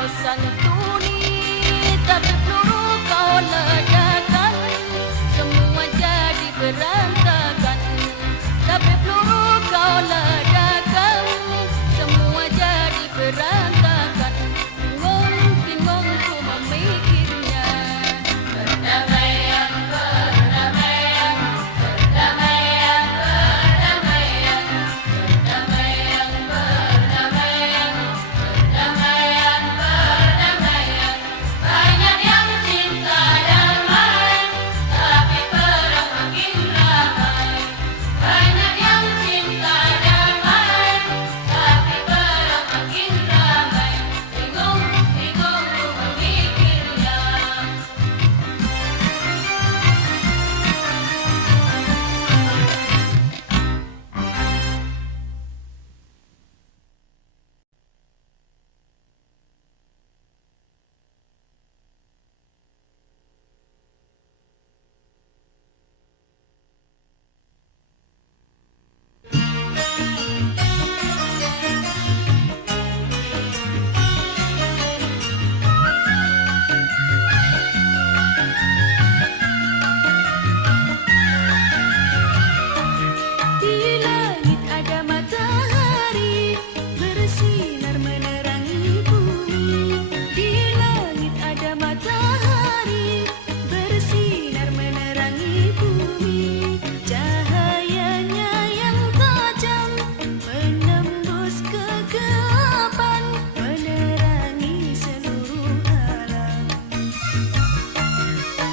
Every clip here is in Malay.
kau santuni, tapi peluru kau ledakan, semua jadi berantakan. Tapi peluru kau ledakan, semua jadi berantakan. Bingung ku memikirnya. Perdamaian, perdamaian, perdamaian, perdamaian, perdamaian, perdamaian, perdamaian, perdamaian. Banyak yang cinta damai, tapi perang makin ramai. Banyak yang cinta damai, tapi perang makin ramai. Bingung, bingung ku memikirnya. Di langit ada matahari bersinar menerangi bumi. Di langit ada matahari bersinar menerangi bumi. Cahayanya yang tajam menembus kegelapan, menerangi seluruh alam.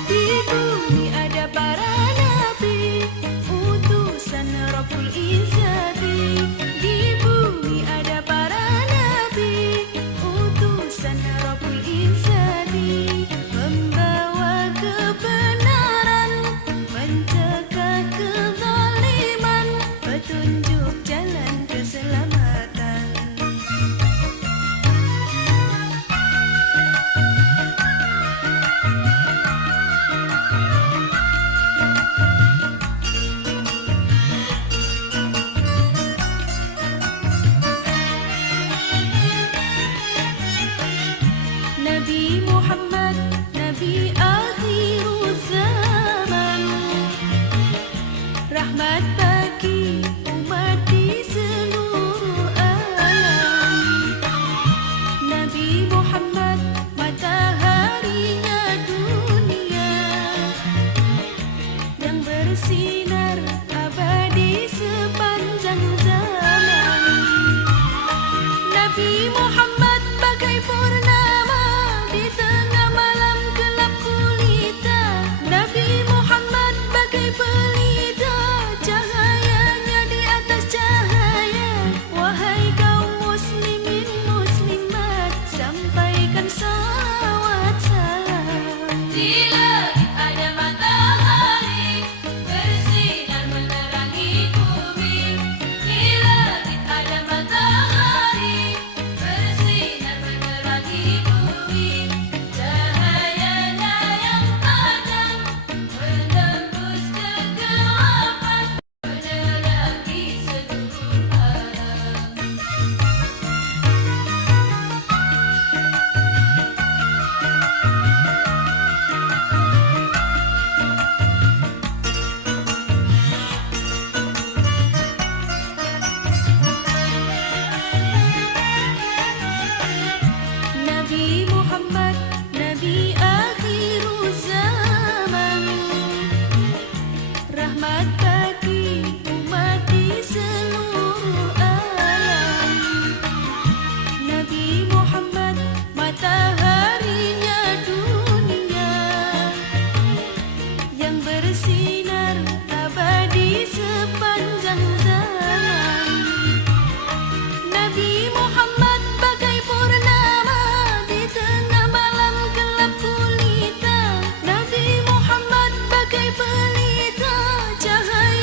Di bumi ada para nabi, utusan Rabbul Izzati. Di bumi ada para nabi, utusan Rabbul Izzati. Membawa kebenaran, mencegah kezaliman, petunjuk jalan keselamatan. Nabi Muhammad, Nabi akhir zaman, rahmat bagi umat di seluruh alam. Nabi Muhammad, mataharinya dunia, yang bersinar abadi sepanjang zaman. Nabi Muhammad bagai purnama di tengah malam gelap gulita. Nabi Muhammad bagai pelita, cahayanya di atas cahaya. Wahai kaum muslimin muslimat, sampaikan salawat salam. Di langit ada matahari bersinar menerangi bumi. Di langit ada matahari bersinar menerangi bumi. Cahayanya yang tajam menembus kegelapan, menerangi seluruh alam. Nabi Muhammad, Nabi akhir zaman, rahmat bagi umat di seluruh alam. Nabi Muhammad, mataharinya dunia, yang bersinar abadi sepanjang zaman. Nabi Muhammad bagai purnama di tengah malam gelap gulita. Nabi Muhammad bagai pelita, cahaya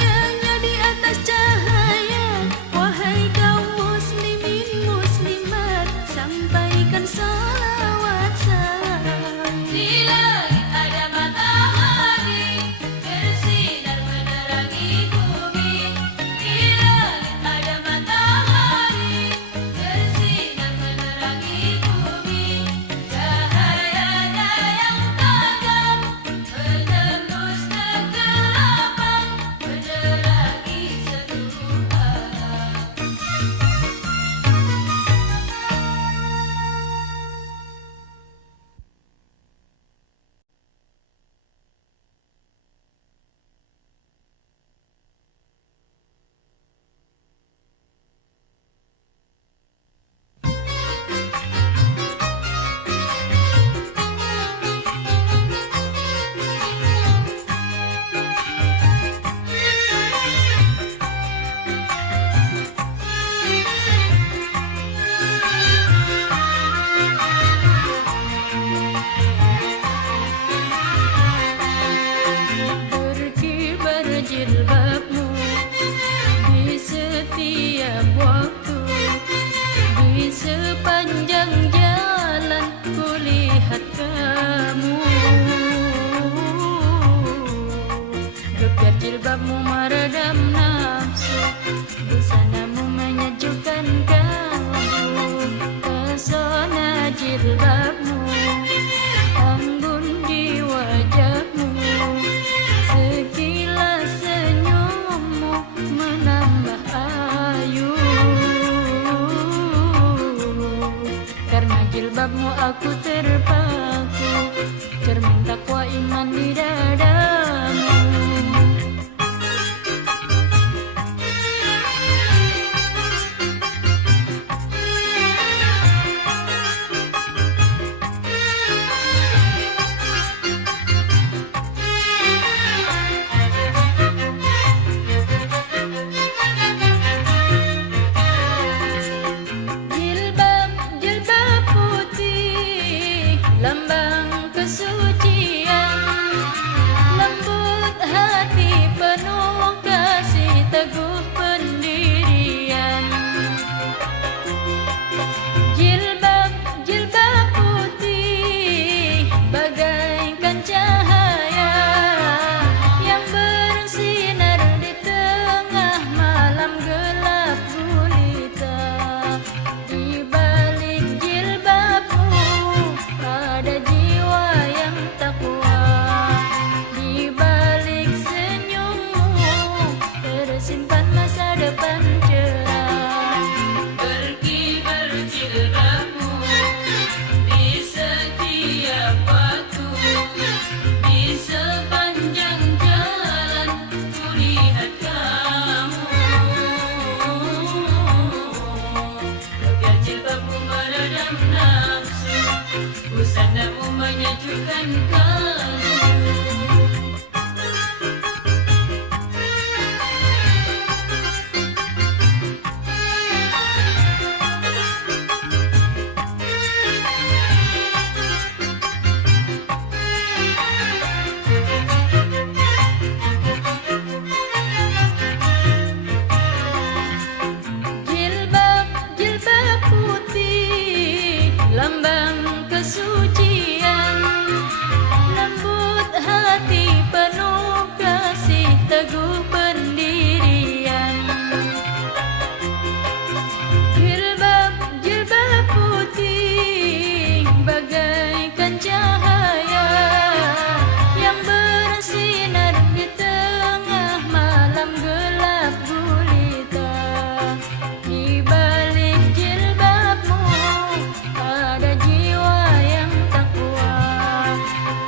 jilbabmu di setiap waktu, di sepanjang jalan kulihat kamu. Gebiar jilbabmu meredam nafsu, busanamu menyejukkan kalbu. Pesona jilbabmu anggun di wajahmu, sekilas senyummu menambah ayu. Karena jilbabmu aku terpaku, cermin takwa iman di dadamu. Lambang kesucian, lembut hati penuh kasih, teguh pendirian. Jilbab putih bagaikan cahaya yang bersinar di tengah malam gelap gulita. Di balik jilbabmu ada jiwa yang takwa, di balik senyummu tersimpan masa depan cerah. Berkibar jilbabmu di setiap waktu, di sepanjang jalan kulihat kamu. Gebiar jilbabmu meredam nafsu, busanamu menyejukkan kalbu. Jilbab putih lambang kesucian, lembut hati penuh kasih, teguh pendirian. Jilbab putih bagaikan cahaya yang bersinar di tengah malam gelap gulita. Di balik jilbabmu ada jiwa yang takwa,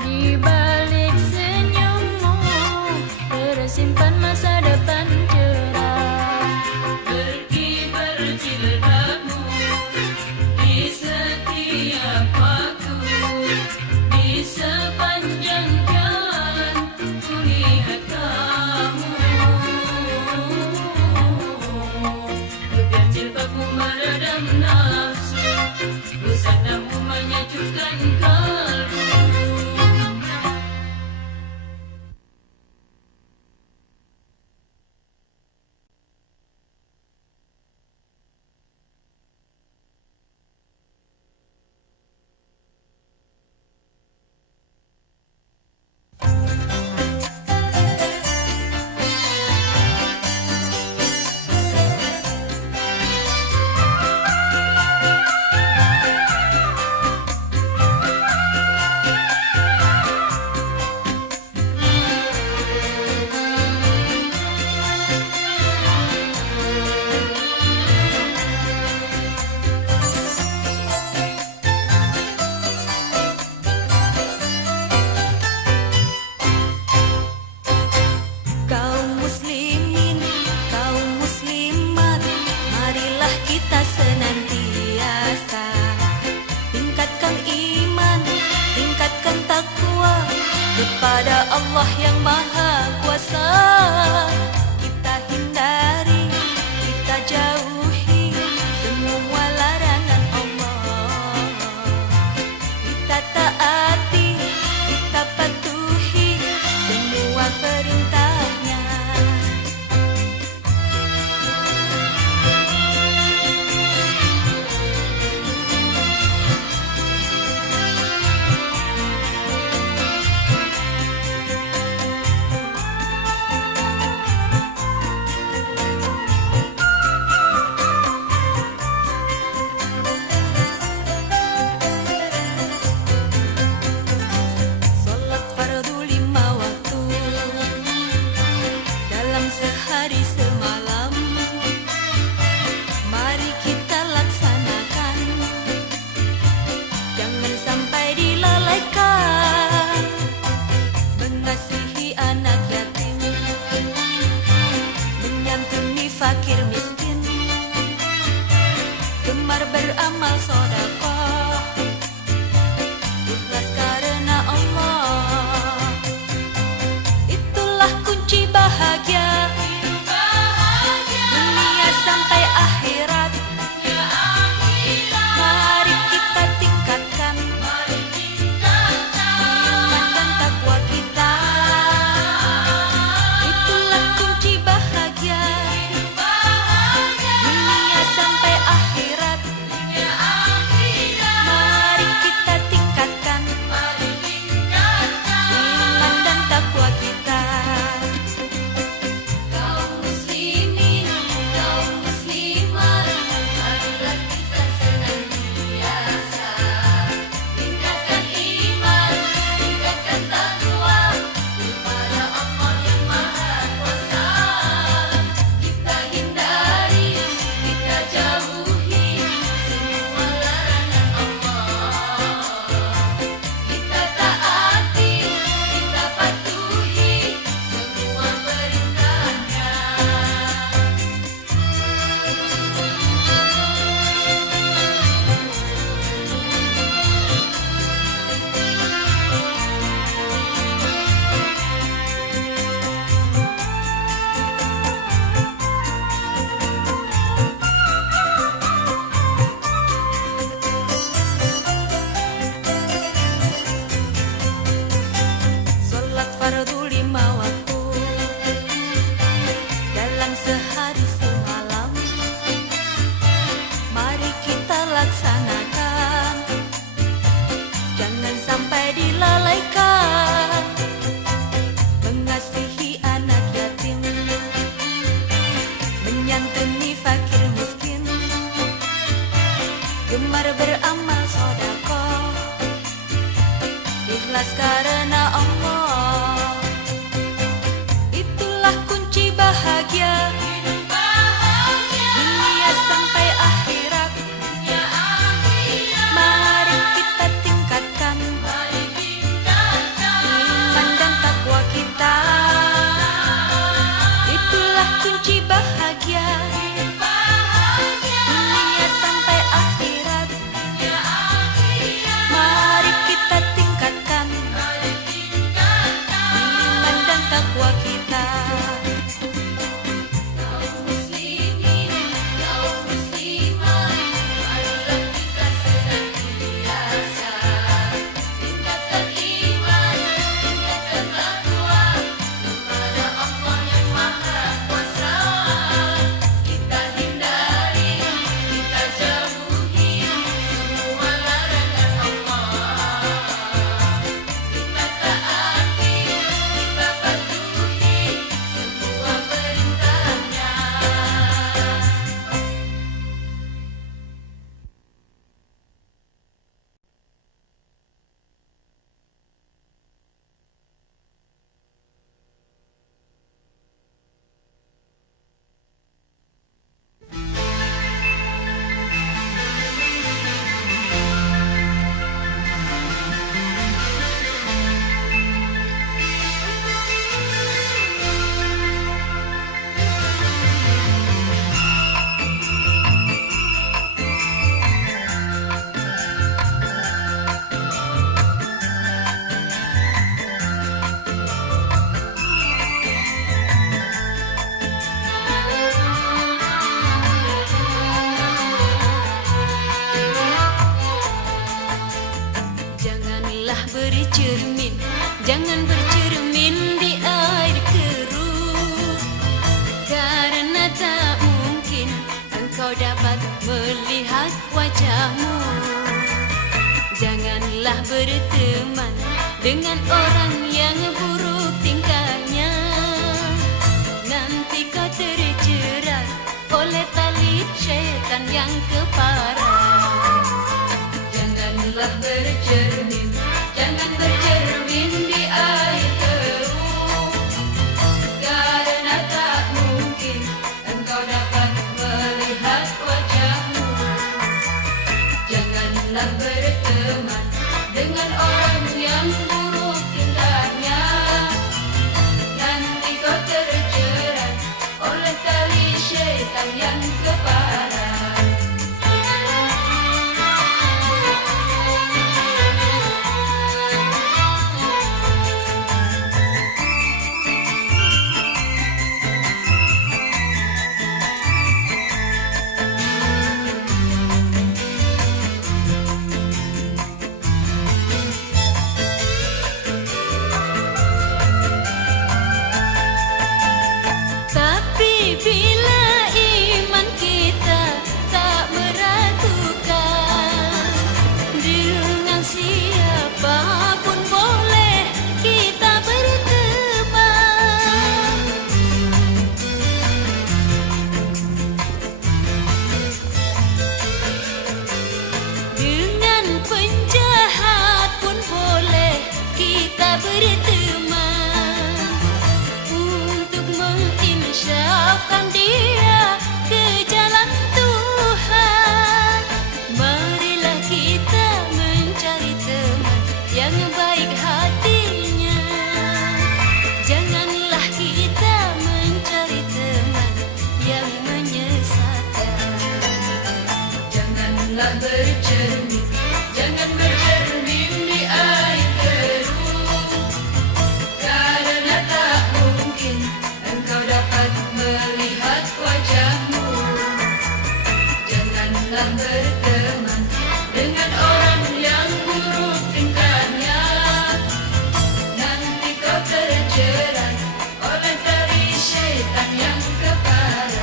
di balik senyummu tersimpan masa depan cerah. Berkibar jilbabmu di setiap waktu, di sepanjang jalan kulihat kamu. Gebiar jilbabmu meredam nafsu, busanamu menyejukkan kalbu. kepada Allah yang Maha Kuasa. Kita hindari, kita jauhi semua larangan Allah. Kita taati, kita patuhi semua perintahnya. bahagia, dunia sampai akhirat. Mari kita tingkatkan iman dan takwa kita. Jangan bercermin di air keruh, karena tak mungkin engkau dapat melihat wajahmu. Janganlah berteman dengan orang yang buruk tingkahnya, nanti kau terjerat oleh tali syaitan yang keparat. Janganlah bercermin, jangan bercermin di air keruh, karena tak mungkin engkau dapat melihat wajahmu. Janganlah berteman dengan orang yang buruk tingkahnya, nanti kau terjerat oleh tali syaitan yang keparat. Bercermin, jangan bercermin di air keruh, karena tak mungkin engkau dapat melihat wajahmu. Janganlah berteman dengan orang yang buruk tingkahnya, nanti kau terjerat oleh tali syaitan yang keparat.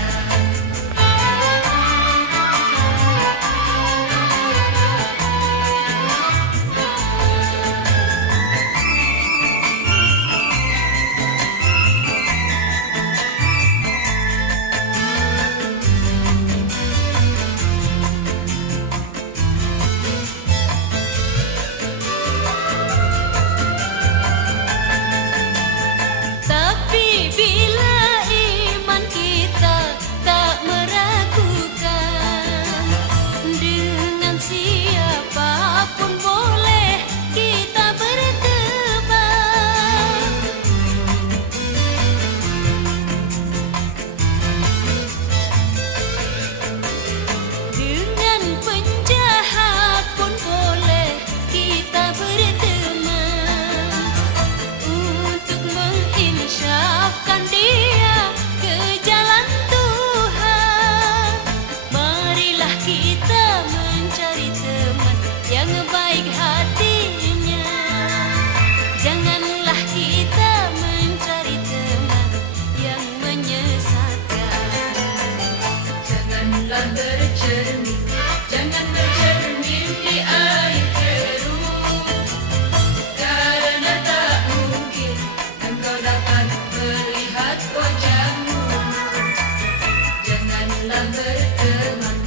berteman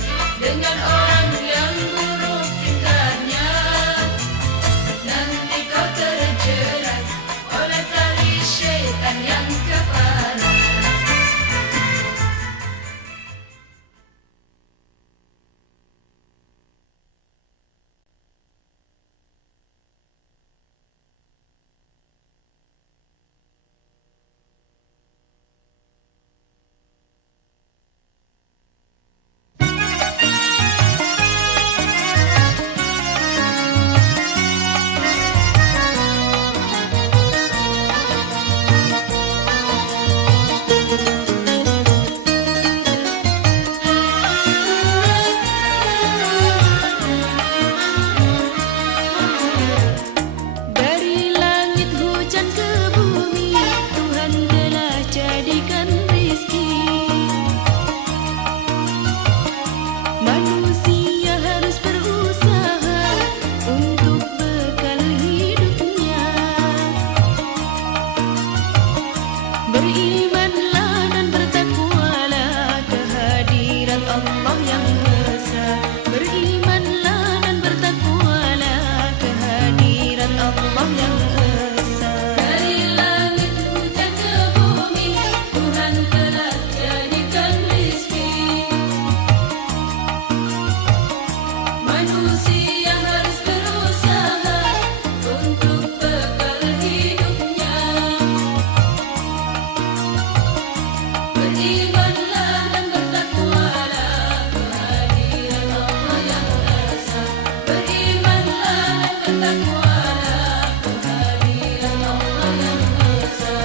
dengan orang yang buruk tingkahnya. Nanti kau terjerat oleh tali syaitan yang keparat. Dari langit hujan ke bumi, Tuhan telah jadikan rizki. Manusia harus berusaha untuk bekal hidupnya. Berimanlah dan bertakwalah kehadirat Allah yang esa. Berimanlah dan bertakwalah kehadirat Allah yang esa. Dari langit hujan ke bumi, Tuhan telah jadikan rizki. Manusia harus berusaha untuk bekal hidupnya. Berimanlah dan bertakwalah kehadirat Allah yang esa. Berimanlah dan bertakwalah kehadirat Allah yang esa.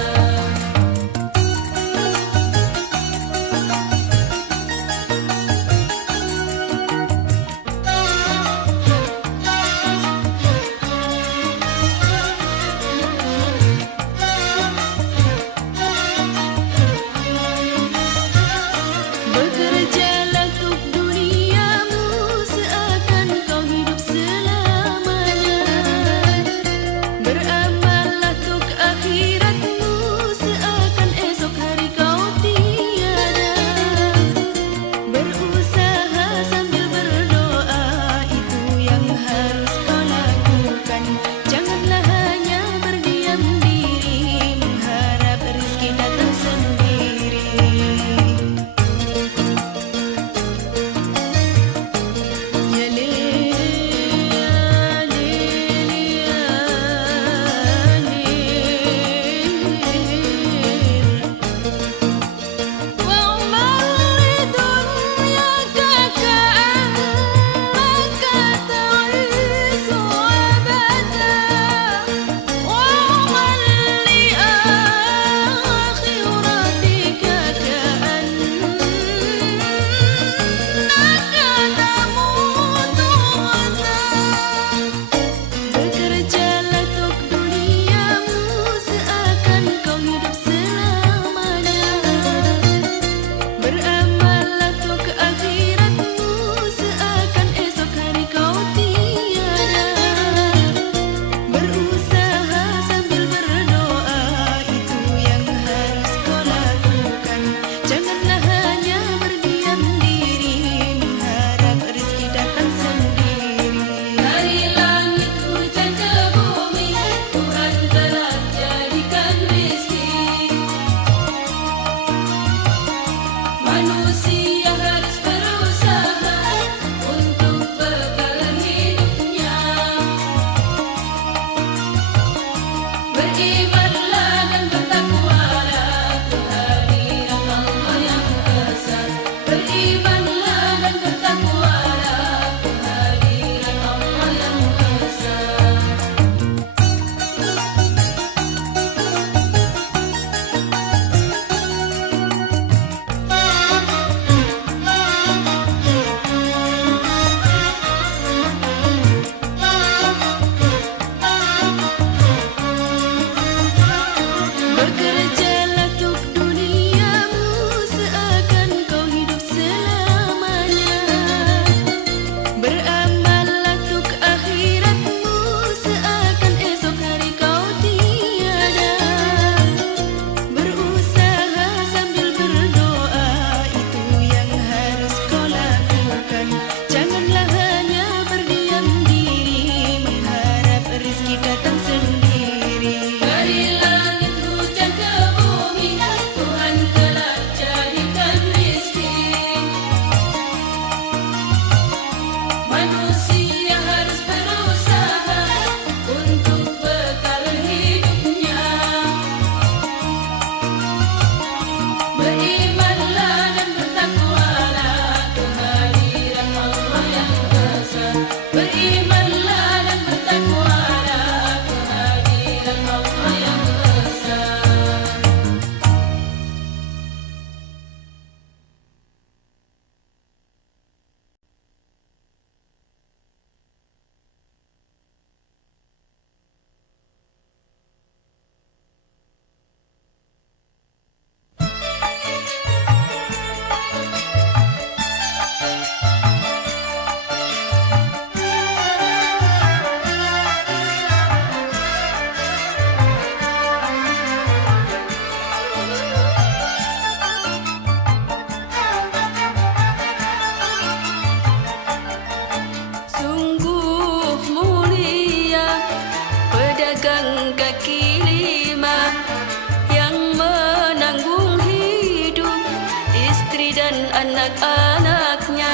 anak-anaknya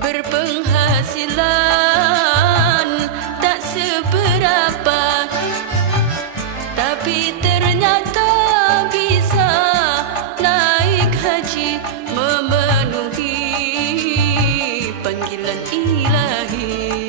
berpenghasilan tak seberapa, tapi ternyata bisa naik haji memenuhi panggilan ilahi. Ilahi.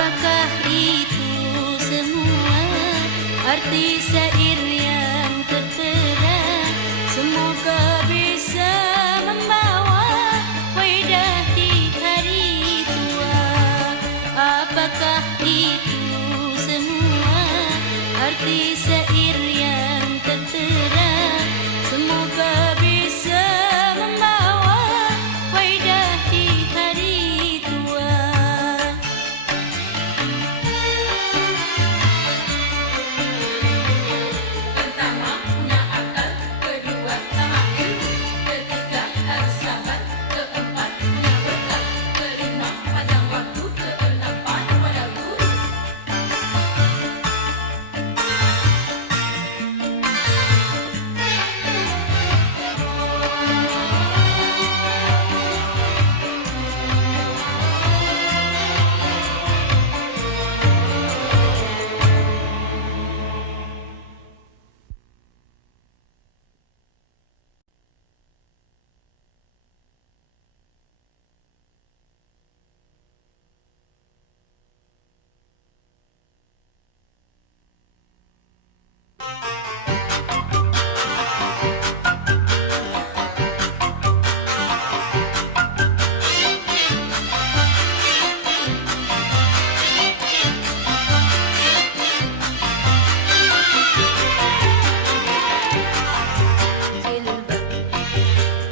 Apakah itu semua arti syair yang tertera? Semoga bisa membawa faedah di hari tua. Apakah itu semua arti syair yang tertera? Semoga bisa membawa faedah di hari tua. Pertama, punya akal. Kedua, sama ilmu. Ketiga, harus sabar. Keempat, punya bekal. Kelima, panjang waktu. Keenam, patuh pada guru.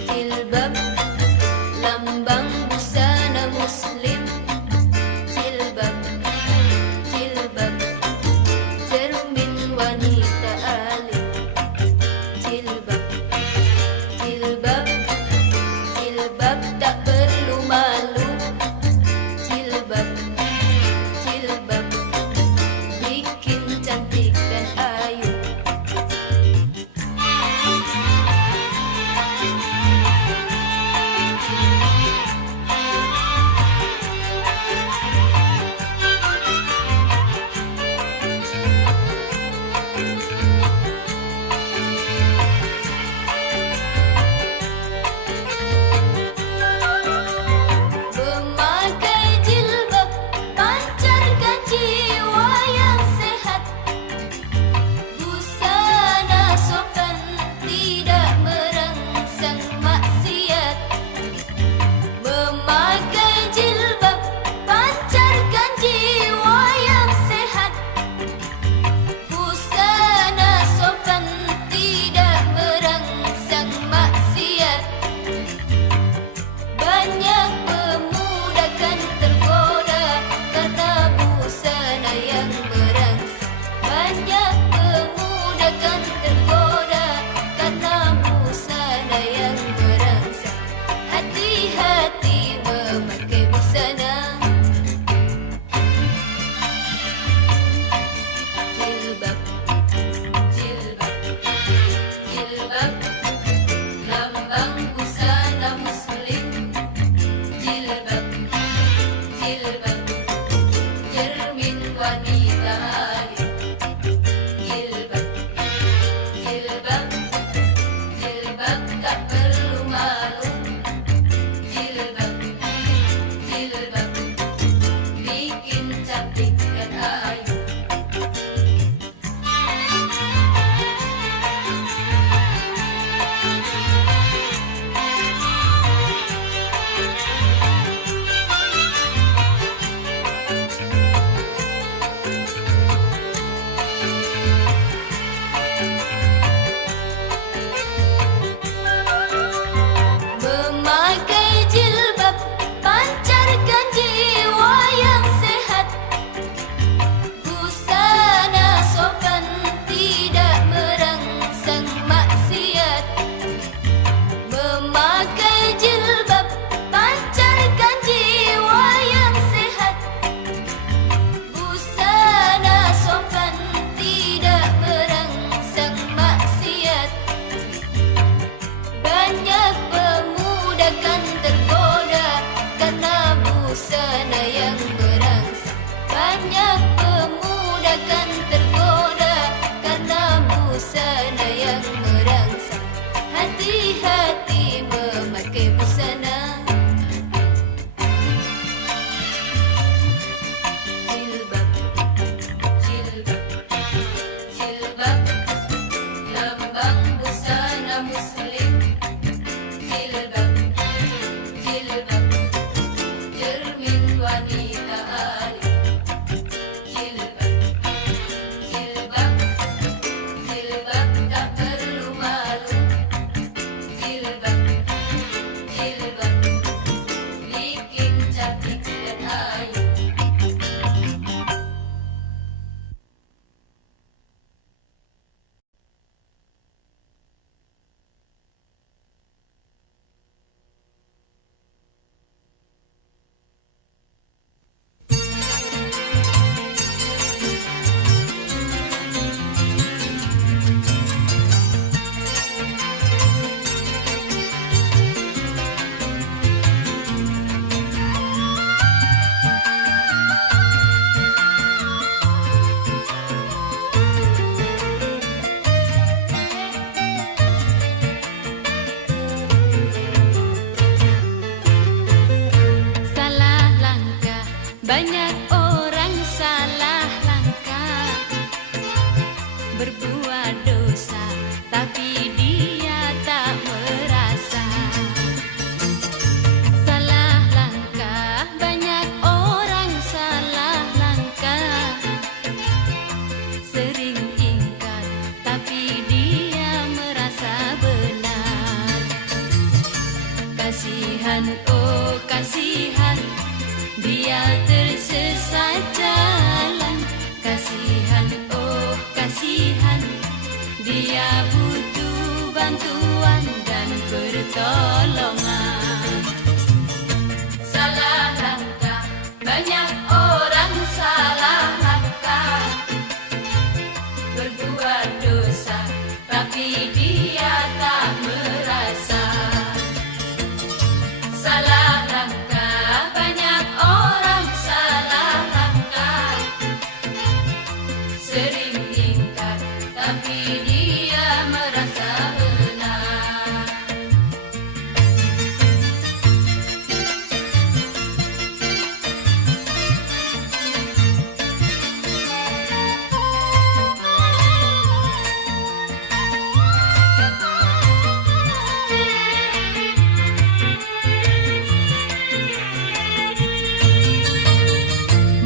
Jilbab, lambang busana muslim. Jilbab, cermin wanita alim. Jilbab, tak perlu malu. Jilbab, bikin cantik dan ayu. Memakai jilbab pancarkan jiwa yang sehat. Busana sopan tidak merangsang maksiat. Memakai jilbab pancarkan jiwa yang sehat. Busana sopan tidak merangsang maksiat. Banyak pemuda kan tergoda karena busana yang merangsang. Banyak pemuda kan tergoda karena busana yang merangsang. Hati-hati memakai busana. Jilbab, lambang busana muslim. Jilbab, cermin wanita alim. Jilbab, tak perlu malu. Jilbab, bikin cantik dan ayu. Memakai jilbab pancarkan jiwa yang sehat. Busana sopan tidak merangsang maksiat. Memakai jilbab pancarkan jiwa yang sehat. Busana sopan tidak merangsang maksiat. Banyak pemuda kan tergoda karena busana yang merangsang. Banyak pemuda kan tergoda karena busana yang merangsang. Hati-hati memakai busana. Banyak orang salah langkah, berbuat dosa, tapi dia tak merasa. Salah langkah, banyak orang salah langkah, sering ingkar, tapi dia merasa benar. Kasihan, oh kasihan, dia tersesat jalan. Kasihan, oh kasihan, dia butuh bantuan dan pertolongan. Salah langkah, banyak orang salah langkah, berbuat dosa, tapi dia tak merasa. Salah langkah, banyak orang salah langkah, sering ingkar, tapi dia merasa benar.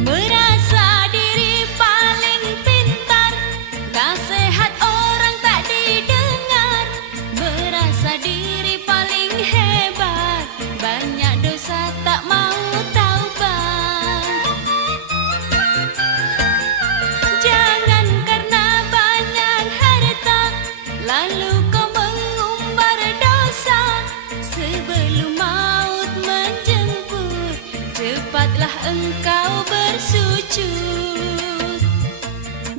Merasa diri paling pintar, nasihat orang tak didengar. Merasa diri paling hebat, banyak dosa tak mau taubat. Jangan karena banyak harta, lalu kau mengumbar dosa. Sebelum maut menjemput, cepatlah engkau bersujud.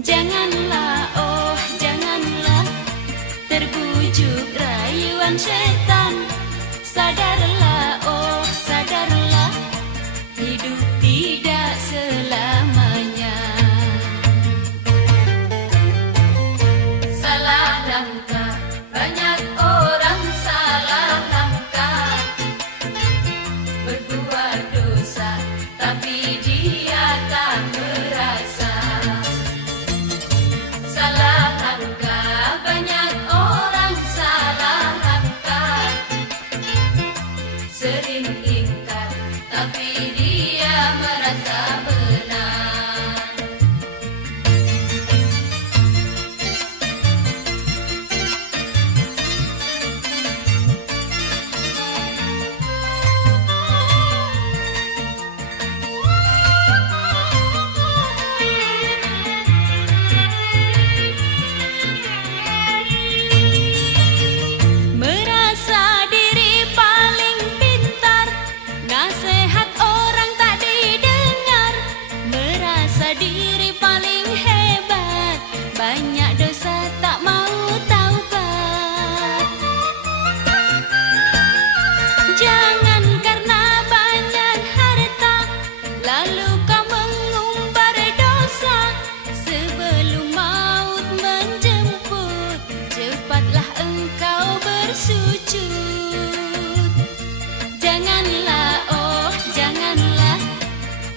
Janganlah, oh janganlah, terbujuk rayuan setan. Sadarlah, oh sadarlah, hidup tidak selamanya. Salah langkah, banyak orang salah langkah, berbuat dosa, tapi dia tak merasa. Salah langkah, banyak orang salah langkah, sering ingkar, tapi dia merasa benar. Merasa diri paling pintar, nasihat orang tak didengar. Merasa diri paling hebat, banyak dosa tak mau taubat. Jangan karena banyak harta, lalu kau mengumbar dosa. Sebelum maut menjemput, cepatlah engkau bersujud. Janganlah, oh janganlah,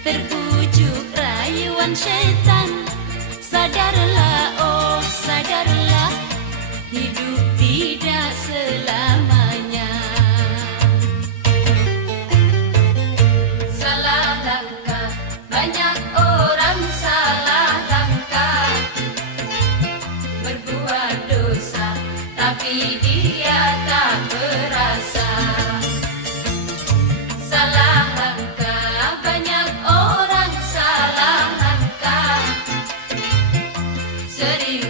terbujuk rayuan setan. Sadarlah, oh sadarlah, hidup tidak selamanya. Salah langkah, banyak orang salah langkah, berbuat dosa, tapi dia tak merasa. Salah langkah, banyak orang salah langkah, sering